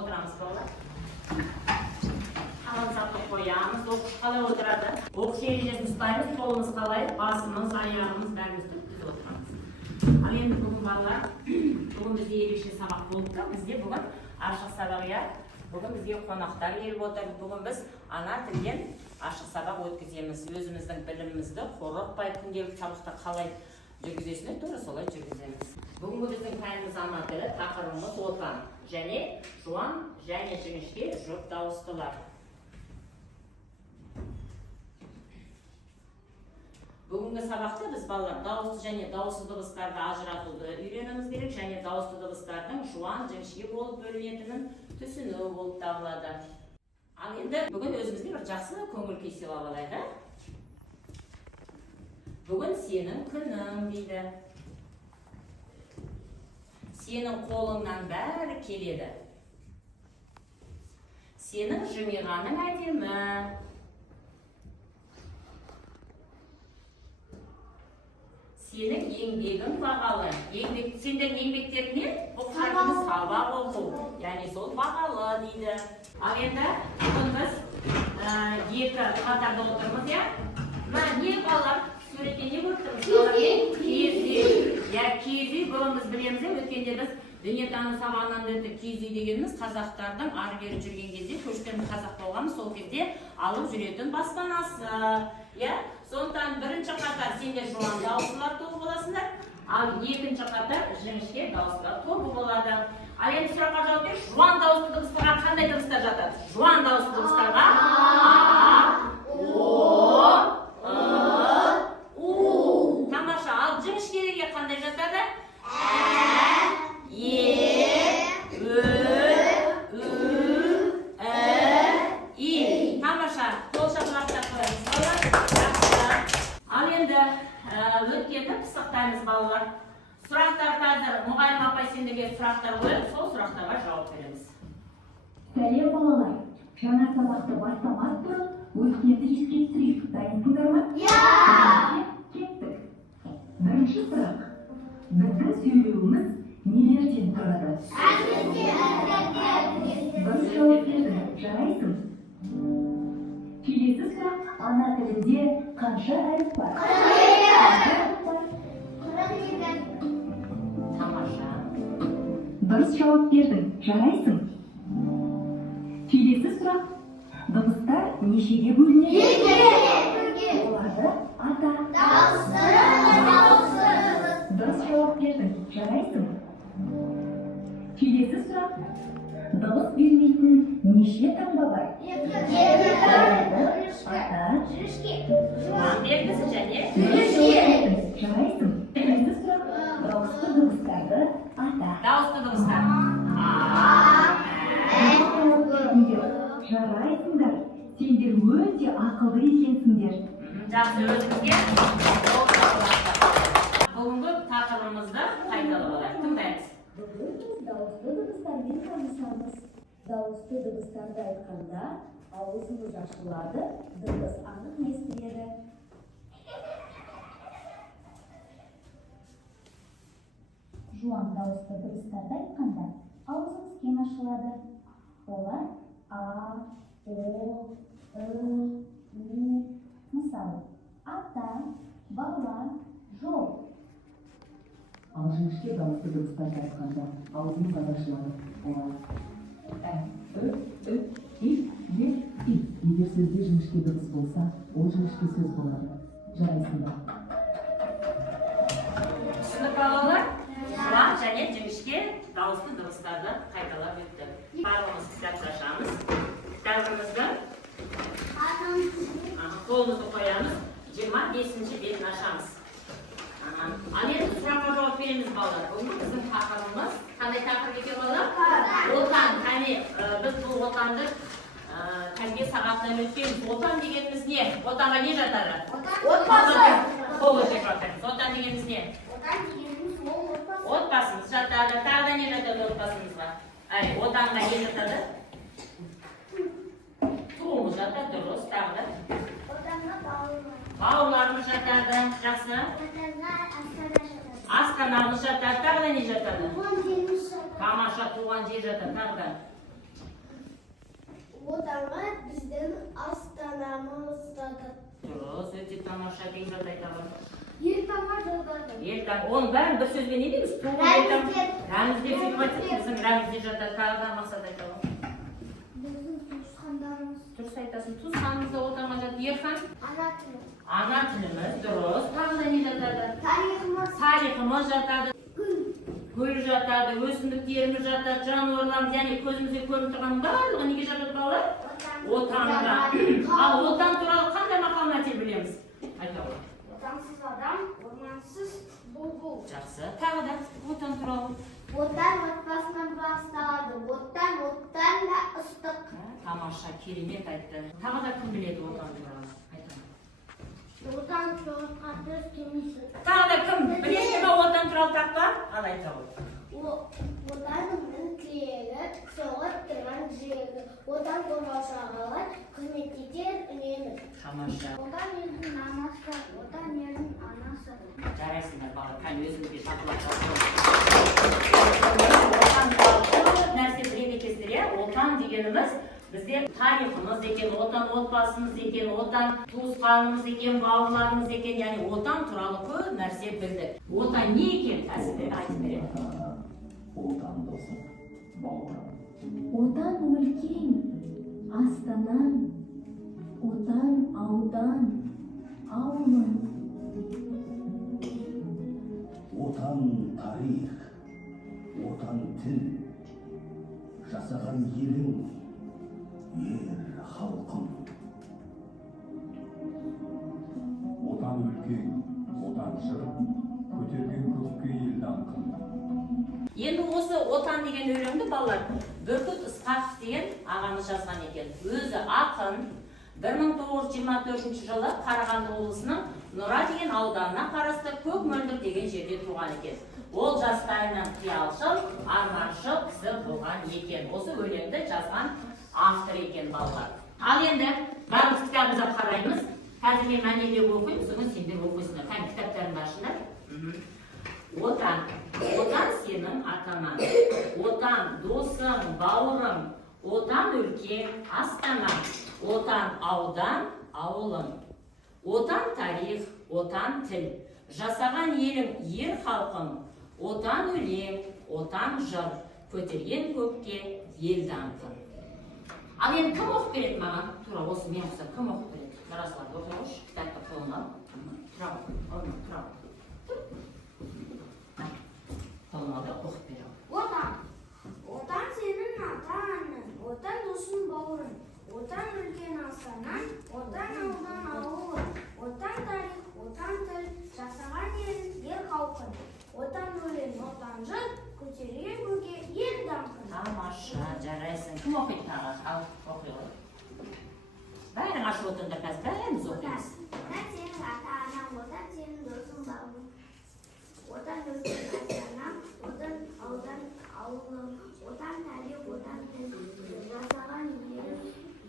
отырамыз балалар. Қаламсақты қоямыз, оқыш қалай отырады. Оқыш ережесін ұстаймыз, қолымыз қалай, басымыз, аяғымыз бәріміз түзу отырамыз. Ал енді бүгін балалар, бүгін бізде ерекше сабақ болды. Бізде бүгін ашық сабақ, иә. Бүгін бізге қонақтар келіп отыр. Бүгін біз ана тілден ашық сабақ өткіземіз. Өзіміздің білімімізді қорықпай күнделікті сабақта қалай жүргізесіне тура солай жүргіземіз. Бүгінгі біздің пәніміз ана тілі, тақырыбымыз отан және жуан және жіңішке жұп дауыстылар. Бүгінгі сабақта біз балалар дауысты және дауыссыз дыбыстарды ажыратуды үйренуіміз керек, және дауысты дыбыстардың жуан жіңішке болып бөлінетінін түсіну болып табылады. Ал енді бүгін өзімізге бір жақсы көңіл күй сыйлап алайық. Бүгін сенің күнің дейді. Сенің қолыңнан бәрі келеді. Сенің жымиғаның әдемі. Сенің еңбегің бағалы. Сендердің еңбектеріңнен бұл қарымыз сабақ оқу. Яғни сол бағалы дейді. Ал енді бүгін біз екі қатарда отырмыз, иә? Не балалар? Суретте не көріп тұрмыз? Киіз үй. Киіз үй бүгін біз білеміз, өткенде біз дүниетану сабағынан өтті. Киіз үй дегеніміз қазақтардың ары бері жүрген кезде, көштеріміз қазақ болғанымыз, сол кезде алып жүретін баспанасы. Сондықтан бірінші қатар сендер жуан дауыстылар тобы боласыңдар, ал екінші қатар жіңішке дауыстылар тобы болады. Ал енді сұраққа жауап беріңіз, жуан дауысты дыбыстарға қандай дыбыстар жатады? Жуан дауысты дыбыстарға А, О, У. Тамаша. Ал жіңішкелерге қандай жатады? Ә, Е, Ү, Ү, И. Тамаша. Қол шапалақтап қоямыз. Ал енді өткенді пысықтаймыз балалар. Сұрақтар қазір мұғалім апай сендерге сұрақтар қойып, сол сұрақтарға жауап береміз. Сәлем балалар. Жаңа сабақты бастамас бұрын өткенді еске түсірейік. Дайынсыңдар ма? Кеттік. Бірінші сұрақ. Біздің сөйлеуіміз нелерден тұрады? Дұрыс жауап бердің. Жарайсың. Келесі сұрақ. Ана тілінде қанша әріп бар? Тамаша. Дұрыс жауап бердің. Жарайсың. Келесі сұрақ. Дыбыстар нешеге бөлінеді? Оларды ата. Дұрыс жауап бердің. Жарайсың. Келесі сұрақ. Дыбыс бермейтін неше таңба бар? Жуан белгісі және жарайсың. Келесі сұрақ. Дауысты дыбыстарды ата. дауысты дыбыстар. Жарайсыңдар. Сендер өте ақылды екенсіңдер. Жақсы, өзіңізге бүгінгі тақырыбымызды қайталап алайық. Тыңдаймыз. Бүгін біз дауысты дыбыстармен танысамыз. Дауысты дыбыстарды айтқанда аузымыз ашылады, дыбыс анық естіледі. Жуан дауысты дыбыстарды айтқанда аузымыз кең ашылады. Олар А, О, Ү, У. Мысалы, ата, бала, жол. Ал жіңішке дауысты дыбыстарды айтқанда аузымыз ашылады. Олар Ә, Ү, И, Е, И. Егер сөзде жіңішке дыбыс болса, ол жіңішке сөз болады. Жарайсыңдар. Түсінік балалар? Жуан және жіңішке дауысты дыбыстарды қайталап өтті. Барлығымыз кітапты ашамыз. Кітабымызды қолымызды қоямыз. 25-ші бетін ашамыз. Ал енді сұраққа жауап береміз балалар. Бүгін біздің тақырыбымыз қандай тақырып екен балалар? Отан. Біз бұл отанды тәрбие сағатынан өтеміз. Отан дегеніміз не? Отанға не жатады? Отбасы. Қол өтек жатырмыз. Отан дегеніміз не? Отбасымыз жатады. Тағы да не жатады отбасымызға? Отанға не жатады? Туымыз жатады, дұрыс. Тағы да? Бауырларымыз жатады. Жақсы. Астанамыз жатады. Тағы да не жатады? Тамаша, туған жер жатады. Тағы да? Отанға біздің астанамыз жатады. Дұрыс, өте тамаша деген жат айтамын. Елтаңға жатады. Елтаң, оның бәрін бір сөзбен не дейміз? Рәміздер сөйтіп айтсақ, біздің рәмізде жатады, тағы да мақсат айтамын. Біздің туысқандарымыз. Дұрыс айтасың, туысқанымыз да отанға жатады. Ерхан? Ана тілі. Ана тіліміз, дұрыс. Тағы да не жатады? Тарихымыз. Тарихымыз жатады. Гүл жатады, өсімдіктеріміз жатады, жануарларымыз, яғни көзімізге көрініп тұрған барлығы неге жатады балалар? Отанға. Ал отан туралы қандай мақал мәтел білеміз? Айта ғой. Отансыз адам, ормансыз бұлбұл. Жақсы. Тағы да отан туралы. Отан отбасынан басталады. Оттан да ыстық. Тамаша, керемет айтты. Тағы да кім біледі отан туралы? Айта. Отан соғысқа төс келмейсің. Тағы да кім? Білесің бе отан туралы тақпа? Ал айта ғой. Отанымның тілегі, соғып тұрған жүрегі. Отан қорғаушылар қызмет етер үнемі. Тамаша. Отан елдің анасы, отан елдің анасы. Жарайсыңдар балалар, кәне өзіңізге шапалақ отан туралы нәрсе біледі екенсіздер, иә? Отан дегеніміз бізде тарихымыз екен, отан отбасымыз екен, отан туысқанымыз екен, бауырларымыз екен, яғни отан туралы көп нәрсе білдік. Отан не екен? Тәсілден айтып береді. Отан досым, бауырым. Отан өлкең, астанаң, отан аудан, ауылың. Отан тарих, отан тіл, жасаған елің, ер халқым. Отан өлкең, отан жыр, көтерген көкке ел даңқын. Енді осы отан деген өлеңді балалар Бүркіт Ысқақов деген ағамыз жазған екен. Өзі ақын 1924 жылы Қарағанды облысының Нұра деген ауданына қарасты Көкмөлдір деген жерде туған екен. Ол жастайынан қиялшыл, арманшыл кісі болған екен. Осы өлеңді жазған автор екен балалар. Ал енді барлық кітабымызды қараймыз. Қазір мен мәнерлеп оқимын, соны сендер оқисыңдар. Қане кітаптарыңды ашыңдар. Отан. Отан сенің атанаң. Отан досың, бауырың. Отан өлкең, астанаң. Отан аудан, ауылың. Отан тарих, отан тіл. Жасаған елің, ер халқың. Отан өлең, отан жыр. Көтерген көкке ел даңқын. Ал енді кім оқып береді маған? Тура осы мен ұқсап кім оқып береді? Жарасылар оқи қойшы, кітапты қолыңа ал. Тұра ғой, орнына тұра ғой. Қолыңа да оқып береді. Отан. Отан сенің атаның, отан досың бауырың. Отан өлкең астанаң, отан аудан ауылың. Отан тарих, отан тіл, жасаған елің, ер халқың. Отан өлең, отан жыр, көтерген көкке ел даңқын. Тамаша, жарайсың. Кім оқиды тағы? Ал, оқи ғой. Бәрің ашып отырыңдар қазір, бәріміз оқимыз. Отан сенің ата-анаң, отан сенің досың бауырың. Отан өлкең астанаң, отан аудан ауылың. Отан тарих, отан тіл, жасаған елің,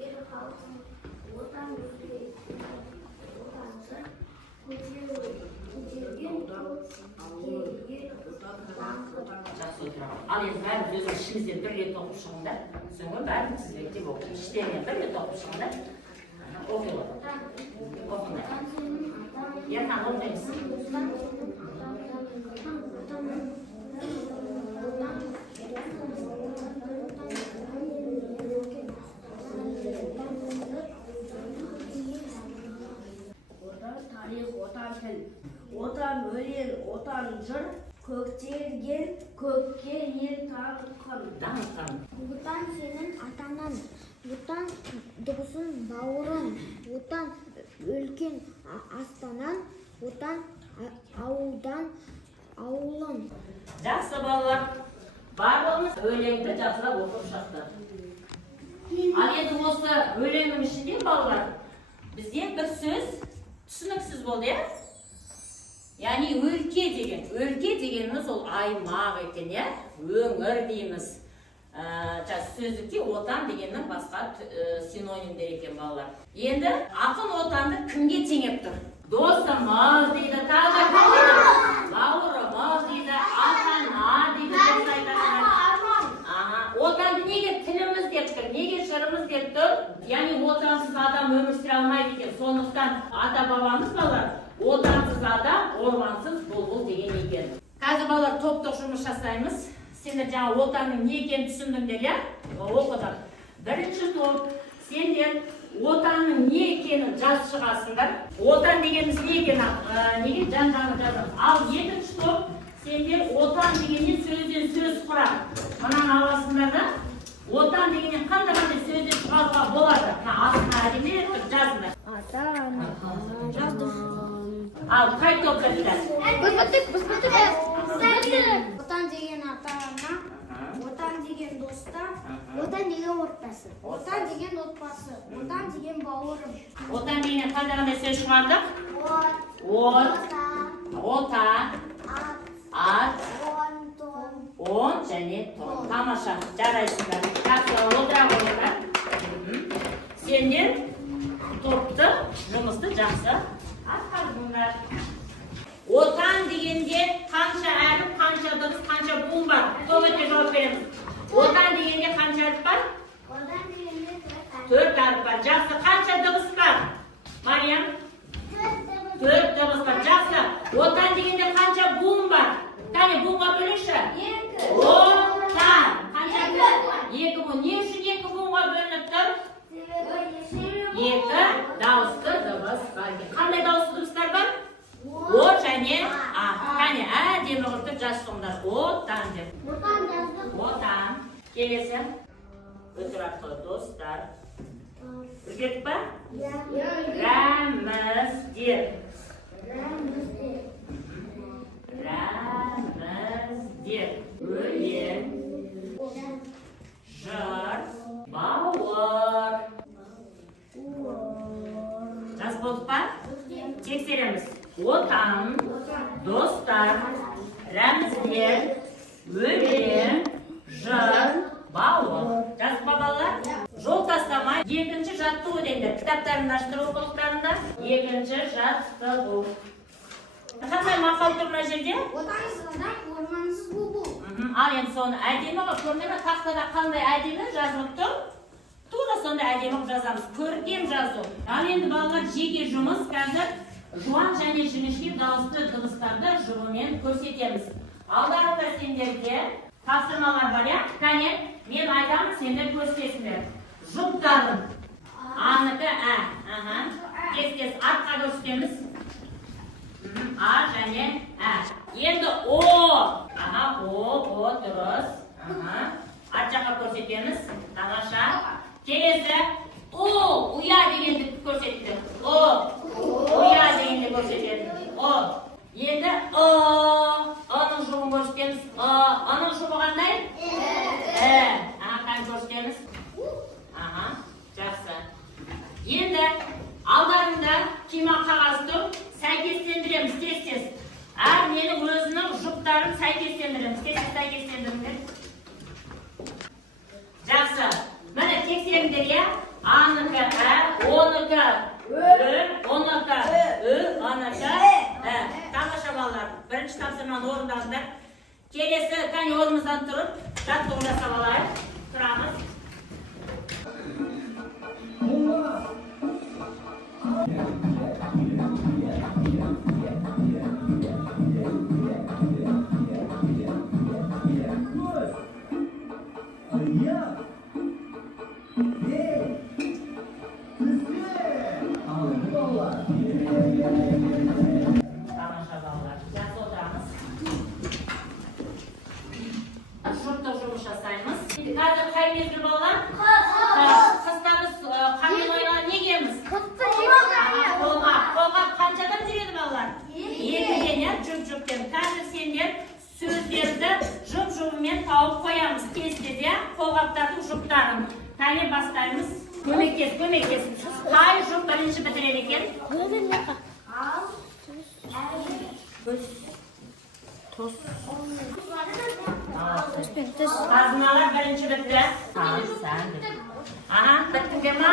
ер халқың. Отан өлкең, отан жыр, көтерген көкке ел даңқын. Жақсы отыра ғой. Ал енді бәріміз өзіміз ішімізден бір рет оқып шығыңдар. Соңғы бәрін тізбектеп оқып. Іштерінен бір рет оқып шығыңдар. Оқи ғой. Оқыңдар. Ерхан оқимыз. Отан тарих, отан тіл, отан өлең, отан жыр, көтерген көкке ел даңқын. Даңқын. Отан сенің атанаң, отан досың бауырың, отан өлкең астанаң, отан аудан ауылың. Жақсы балалар. Барлығымыз өлеңді жақсылап оқып шықтық. Ал енді осы өлеңнің ішінде балалар бізде бір сөз түсініксіз болды, иә? Яғни өлке деген. Өлке дегеніміз ол аймақ екен, иә? Өңір дейміз. Сөздікте отан дегеннің басқа синонимдер екен балалар. Енді ақын отанды кімге теңеп тұр? Досымыз дейді, тағы бауырымыз дейді, ата-ана дейді. Отанды неге тіліміз деп тұр, неге жырымыз деп тұр? ömür süre almaydı eкен. Sonuçtan ata babamız балар, отансыз адам, ормансыз бұлбұл деген екен. Қазір балар топтық жұмыс жасаймыз. Сендер жаңа отанның не екенін түсіндіңдер, иә? Оқыдық. Бірінші топ, сендер отанның не екенін жазып шығасыңдар. Отан дегеніміз не екенін неге жан-жағына жазамыз. Ал екінші топ, сендер отан дегеннен сөзден сөз құрады. Мынаны аласыңдар да, отан дегеннен қандай сөзден шығаруға болады. Астына әдемі етіп жазыңдар. Ал қай топ бітті? Отан деген ата-ана, отан деген достар, отан деген отбасы, отан деген отбасы, отан деген бауырым. Отан дегеннен қандай сөз шығардық? От, ота, ат, он және тон. Тамаша, жарайсыңдар. Жақсы, отыра қойыңдар. Сендер топты, жұмысты жақсы атқардыңдар. Отан дегенде қанша әріп, қанша дыбыс, қанша буын бар? Топ өте жауап береміз. Отан дегенде қанша әріп бар? Отан дегенде 4 әріп бар. Жақсы, қанша дыбыс бар? Мариям? 4 дыбыс бар. Жақсы, отан дегенде қанша буын бар? Қане буынға бөліңші? 2. Отан. Қанша буын? 2 буын. Не үшін 2 буынға бөлініп тұр? 2 дауысты дыбыс бар. Қандай дауысты дыбыстар бар? О және а. Қане әдемі құртып жазсыңдар. Отан деп. Отан. Келесі. Өтірақты достар. Өзгердік па? Рәміздер. Рәміздер. Өлең. Жыр. Бауыр. Жаз болды па? Тексереміз. Отан, достар, рәміздер, өлең, жыр, бауыр. Жазып па балалар? Жол тастамай. Екінші жаттығу деңдер. Кітаптарында аштыру оқулықтарында. Екінші жаттығу. Қандай мақал тұр мына жерде? Отансыз адам, ормансыз бұлбұл. Ал енді соны әдемі қылып көрмені тақтада қандай әдемі жазылып тұр? Тура сондай әдемі жазамыз. Көркем жазу. Ал енді балалар жеке жұмыс қазір жуан және жіңішке дауысты дыбыстарды жұбымен көрсетеміз. Алдарында сендерге тапсырмалар бар, иә? Кәне, мен айтамын, сендер көрсетесіңдер. Жұптарын. Аныкі ә. Тез-тез артқа көрсетеміз. А және ә. Енді о. О дұрыс. Арт жаққа көрсетеміз. Тамаша. Келесі о, ұя дегенді көрсетті. Ұя дегенді көрсетеді. Енді ұның жұбын көрсетеміз. Ұның жұбы қандай? Қаны көрсетеміз. Жақсы. Енді алдарында кима қағаз тұр. Сәйкестендіреміз тез-тез. Әр менің өзінің жұптарын сәйкестендіреміз. Тез-тез сәйкестендіріңдер. Жақсы. Міне тексеріңдер, иә? Аныкі ә, оныкі ө, оныкі ө, аныкі ә. Тамаша балалар, бірінші тапсырманы орындаңыздар. Келесі кәне орнымыздан тұрып, жаттығу жасап алайық. Тұрамыз. Тамаша балалар, жақсы отырамыз. Жұптық жұмыс жасаймыз. Қазір қай мезгіл балалар? Қыста біз қанмен ойнаған не киеміз? Қолғап қаншадан жүреді балалар? 2-ден, иә, жұп-жұптен. Қазір сендер сөздерді жұп-жұбымен тауып қоямыз. Тез-тез, иә, қолғаптардың жұптарын. Кәне бастаймыз. Көмектес. Қай жұп бірінші бітіреді екен? Тұз. Қазыналар бірінші бітті. Сән бітті. Біттіңдер ма?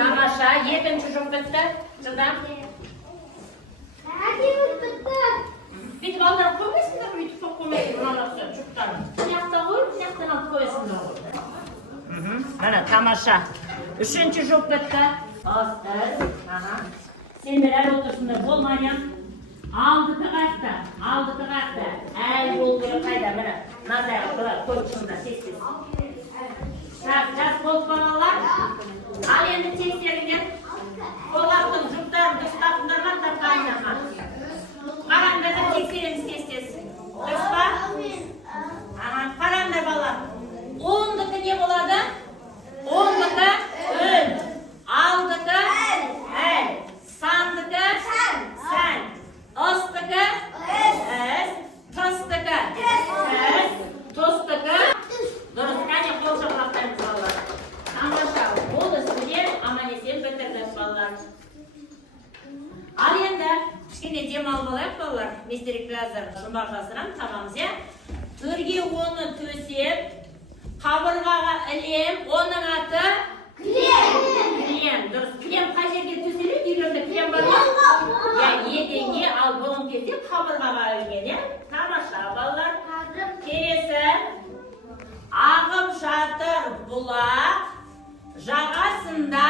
Тамаша, екінші жұп бітті. Жылдам. Бүйтіп алдарып қоймайсыңдар, бүйтіп қоймайсыңдар, мыналар жұптарын. Сияқта қойып, сияқтан алып қойасыңдар ғой. Міне, тамаша. Үшінші жұп бітті. Bastır. Aha. Sendeler otursunlar. Bolmayan. Aldı tıkattı. Aldı tıkattı. El bolduruyor kayda. Bana. Nazar kadar koyuşunda sessiz. Jas bol balalar. Al endi teksterinden. Kol attın. Juptan. Dıştapınlarman da kaynama. Karanda da tekserimiz sessiz. Dışpa. Aha. Karanda bala. 10'dıkı ne boladı? 10'dıkı ön. Aldıkı el. Sandıkı sen. Ostıkı es. Tostıkı es. Tostıkı. Dürüst kane kol şaplaklarımız ballar. Anlaşalım. Bu da sizler amanesen bitirdik ballar. Al endi kichkina dem olib ballar. Misteri Plazar shumbaqasiram tamamız ya. Birga onu to'sib, qabirg'aga ilib, onun ati krem. Durust. Krem qayerga to'silib, uylarda krem bormi? Ya yedinga al bo'lib ketib, qabirg'aga ilgan ya. Tamasha ballar. Kelesi ağım şatır bulak жағасында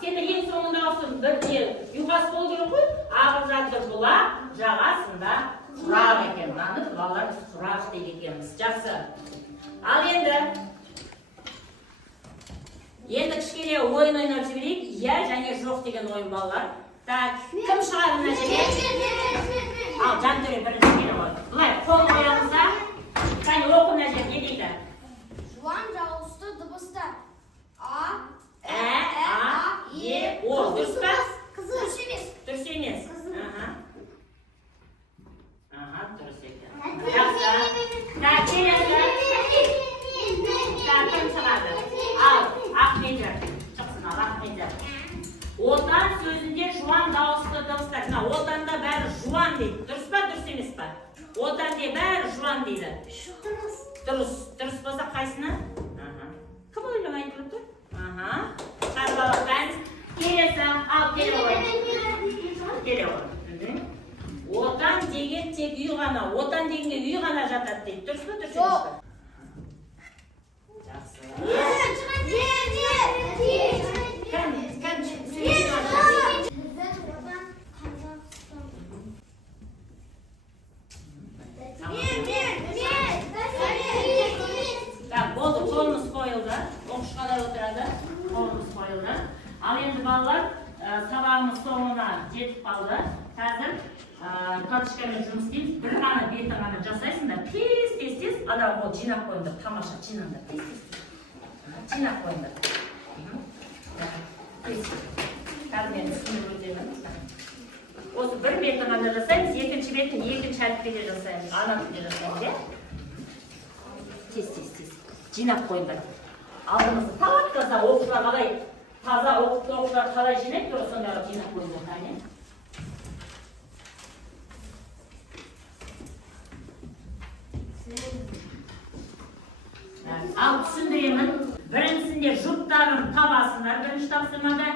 сендер ең соңында olsun bir de yuqas болу керек қой. Ағып жатыр бұлақ жағасында сұрақ екен. Мынаны балалар сұрақ дейді екенбіз. Жақсы. Ал енді кішкене ойын ойнап жіберейік. Иә және жоқ деген ойын балалар. Так, кім шығады мына жерге? Ал Жантөре бірінші келе ғой. Былай қол қоямыз да. Кәне оқы мына жерге не дейді? Жуан дауысты дыбыстар. Е, Е, О. Дұрыс па? Дұрыс емес. Дұрыс емес. Ага, дұрыс екен. Жақсы. Так, келесі. Так, кім шығады? Ал, Ахмеджан. Шықсын ал, Ахмеджан. Отан сөзінде жуан дауысты дыбыстар. Отанда бәрі жуан дейді. Дұрыс па, дұрыс емес па? Отан де бәрі жуан дейді. Дұрыс. Дұрыс болса қайсыны? Кім ойлап айтып тұр? Қарбалық бәріміз. Келесі, ал келе ғой. Келе ғой. Отан деген тек үй ғана. Отан дегенге үй ғана жатады дейді. Дұрыс па, дұрыс емес па? Жақсы. Болды, қолымыз қойылды. Оқушылар отырады. Қолымыз қойылды. Ал енді балалар сабағымыз соңына жетіп қалды. Қазір карточкамен жұмыс істейміз. Bir ғана бетін ғана жасайсыңдар. Тез. Адам ол жинап қойыңдар. Тамаша жинаңдар. Тез. Жинап қойыңдар. Қазір мен түсініп өтемін. Осы бір бетін ғана жасаймыз. Екінші бетін екінші әліппеде жасаймыз. Ана тілде жасаймыз, иә? Тез. Жинап қойыңдар. Алдымызды таза оқушылар қалай таза оқушылар қалай жинайды, тура сондайға жинап қойыңдар, қане? Ал түсіндіремін. Біріншісінде жұптарын табасыңдар, бірінші тапсырмада.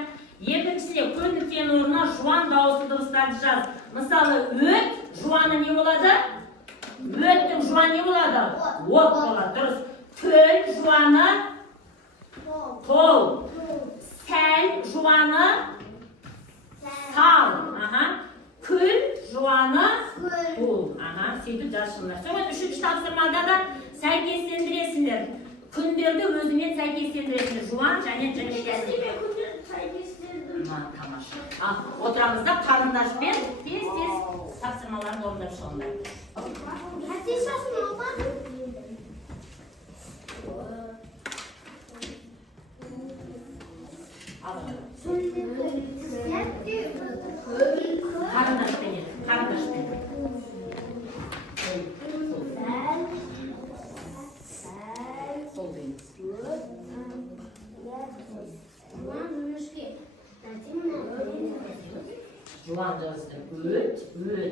Екіншісінде көндіктен орнына жуан дауысты дыбыстарды жаз. Мысалы, өт жуаны не болады? Өттің жуаны не болады? От болады, дұрыс. Көл жуаны қол. Сәл жуаны сал. Күл жуаны қол. Сөйтіп жазшыңдар. Соған үшінші тапсырмада да сәйкестендіресіңдер. Күндерді өзімен сәйкестендіресіңдер. Жуан және жіңішкесі. Тамаша. Отырамызда қарындашпен тез тапсырмаларын орындап шығыңдар. Қарындашпен. Сол дейміз. Жуан дауысты өт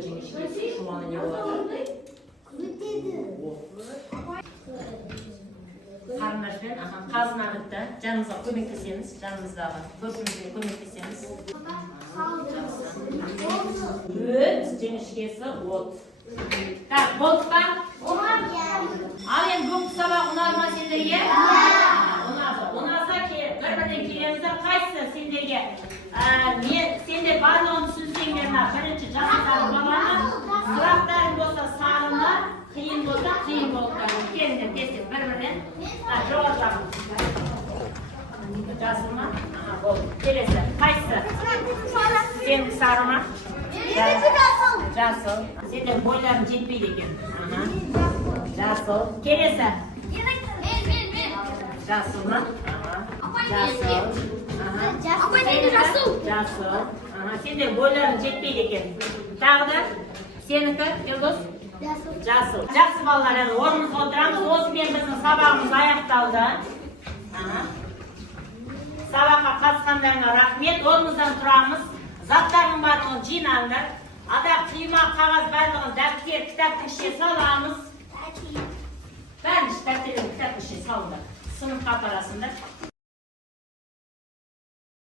жіңішкесі, жуаны не болады? Қарындашпен қазына бітті. Жанымызға көмектесеміз. Жанымыздағы көршімізге көмектесеміз. Өт жіңішкесі от. Так, болды па? Ал енді бұл сабақ ұнады ма сендерге? Ұнады. Ұнаса бір-бірден келеміз. Қайсы Kıyın bolsa kıyın bolsa. Kendine destek bir-birine. Жоғары жағын. Жасыл ма? Болды. Келесі. Қайсы? Сен сары ма? Жасыл. Сендер бойларың жетпейді екен. Жасыл. Келесі. Жасыл ма? Жасыл. Жасыл. Сендер бойларың жетпейді екен. Тағы да? Сенікі, Елдос? Жасыл. Жақсы балалар, енді орнымызға отырамыз. Осымен біздің сабағымыз аяқталды. Сабаққа қатысқандарыңа рахмет. Орнымыздан тұрамыз. Заттардың барлығын жинаңдар. Ада қимақ, қағаз барлығын дәптер, кітаптың ішіне саламыз. Бәрін дәптердің кітаптың ішіне салыңдар. Сынып қатарасыңдар.